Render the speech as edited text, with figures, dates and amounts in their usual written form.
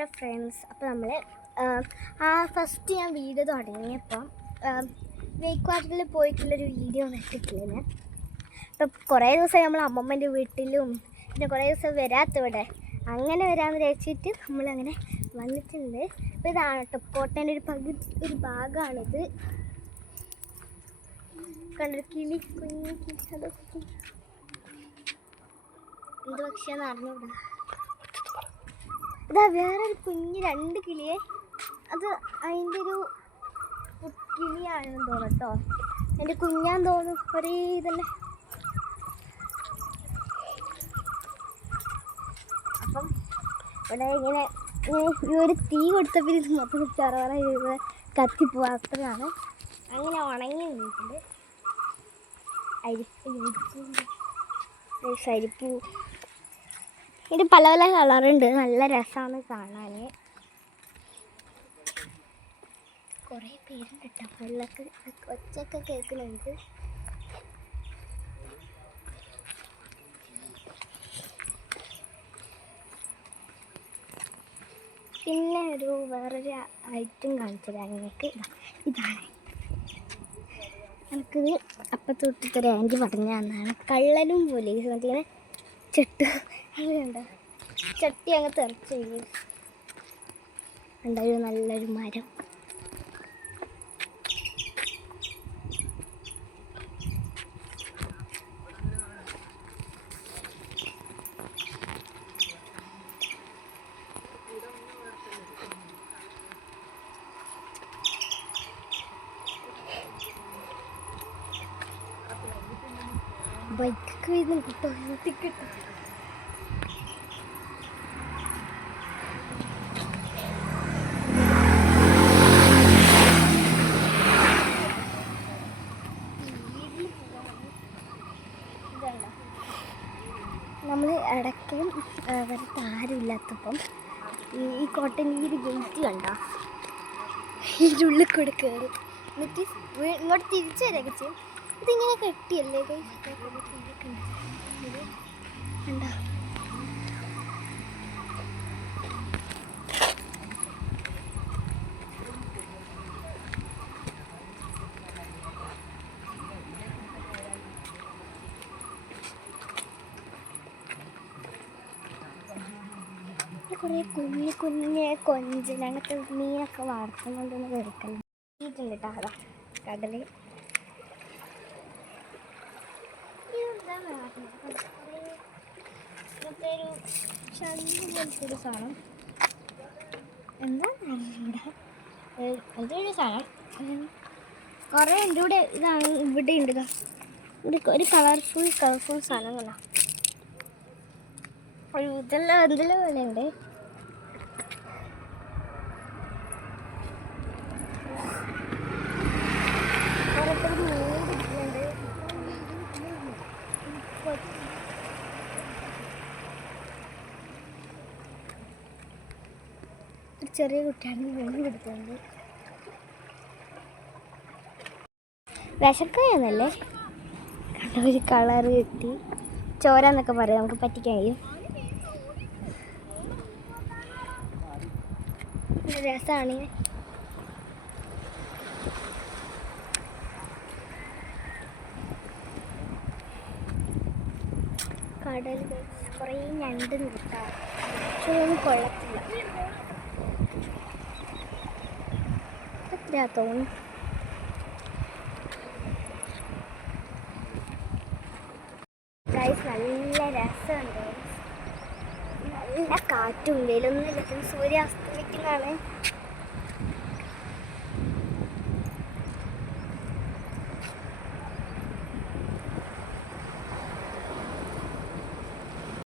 Hello friends, അപ്പോൾ നമ്മൾ first ഞാൻ വീഡിയോ തുടങ്ങിയപ്പം വേക്ക് വാട്ടറിൽ പോയിട്ടുള്ളൊരു വീഡിയോ ഇട്ടിട്ടില്ല. അപ്പം കുറേ ദിവസം നമ്മൾ അമ്മമ്മൻ്റെ വീട്ടിലും പിന്നെ കുറേ ദിവസം വരാത്തവിടെ അങ്ങനെ വരാമെന്ന് വിചാരിച്ചിട്ട് നമ്മളങ്ങനെ വന്നിട്ടുണ്ട്. അപ്പോൾ ഇതാണ് കേട്ടോ കോട്ടൻ്റെ ഒരു ഭാഗമാണിത്. കണ്ടൊരു കിളി, കുഞ്ഞു കിളി, അതൊക്കെ എന്ത് പക്ഷിയാന്ന് അറിഞ്ഞൂടാ. ഇതാ വേറൊരു കുഞ്ഞ് രണ്ട് കിളിയെ, അത് അതിൻ്റെ ഒരു കിളിയാണെന്ന് തോന്നും കേട്ടോ. എൻ്റെ കുഞ്ഞാന്ന് തോന്നും. ഒരേ ഇതല്ലേ. അപ്പം ഇവിടെ ഇങ്ങനെ ഈ ഒരു തീ കൊടുത്തപ്പോൾ ഇത് മൊത്തം ചെറുപറ കത്തിപ്പോവാത്തതാണ്. അങ്ങനെ ഉണങ്ങി നിന്നിട്ടുണ്ട്. അരിപ്പൂ ഇത് പല പല കളറുണ്ട്. നല്ല രസമാണ് കാണാൻ. കുറേ പേരുണ്ട് കേട്ടോ. വെള്ളമൊക്കെ ഒച്ചയൊക്കെ കേൾക്കുന്നുണ്ട്. പിന്നെ വേറൊരു ഐറ്റം കാണിച്ചത് നിങ്ങൾക്ക് ഇതാണ്. നമുക്കിത് അപ്പത്തൊട്ടിട്ടൊരു ആൻറ്റി പറഞ്ഞു തന്നാണ്. കള്ളനും പോലീസ് മറ്റിങ്ങനെ ചെട്ട് അതുണ്ട്. ചട്ടി അങ്ങ് തെറിച്ച് ഉണ്ടായൊരു നല്ലൊരു മരം. ബൈക്കൊക്കെ വരുന്നു കിട്ടോ, കിട്ടും. നമ്മൾ ഇടയ്ക്കും വരത്ത് ആരുമില്ലാത്തപ്പം ഈ കോട്ടൻ്റെ ഈ ഒരു ഗേറ്റ് കണ്ട ഇതിൻ്റെ ഉള്ളിൽ കൂടെ കയറും. എന്നിട്ട് ഇങ്ങോട്ട് തിരിച്ചു വരികയൊക്കെ ചെയ്യും. ഇതിങ്ങനെ കെട്ടിയല്ലേ കണ്ട. കുറേ കുഞ്ഞു കുഞ്ഞ് കൊഞ്ചൻ അങ്ങനത്തെ മീനൊക്കെ വളർത്തുന്നുണ്ടെന്ന് കേൾക്കണം. ഈറ്റുണ്ട് കേട്ടോ. അതാ കടൽ. മറ്റേ ഒരു ചന്ത പോലത്തെ ഒരു സാധനം, എന്താ എന്തൊരു സാധനം കുറേ ഉണ്ട് ഇവിടെ. ഇതാണ് ഇവിടെ ഉണ്ട്. ഒരു കളർഫുൾ സാധനങ്ങളാ. ഒരു എന്തെല്ലാം പോലെ ഉണ്ട്. ഒരു ചെറിയ കുട്ടിയാണ് മീൻ പിടിക്കുന്നത്. വിശക്കായെന്നല്ലേ കണ്ട. ഒരു കളറ് കിട്ടി. ചോര എന്നൊക്കെ പറയാം, നമുക്ക് പറ്റിക്കാൻ കഴിയും. രസമാണ്. കടൽ കുറേ ഞണ്ട് കിട്ടാം, പക്ഷെ ഒന്നും കൊള്ളത്തില്ല. എത്രയാ തോന്നുന്നു. ഗൈസ് നല്ല രസമുണ്ട്. നല്ല കാറ്റും വെയിലൊന്നും ഇല്ല. സൂര്യാസ്തമിക്കുന്നതാണ്.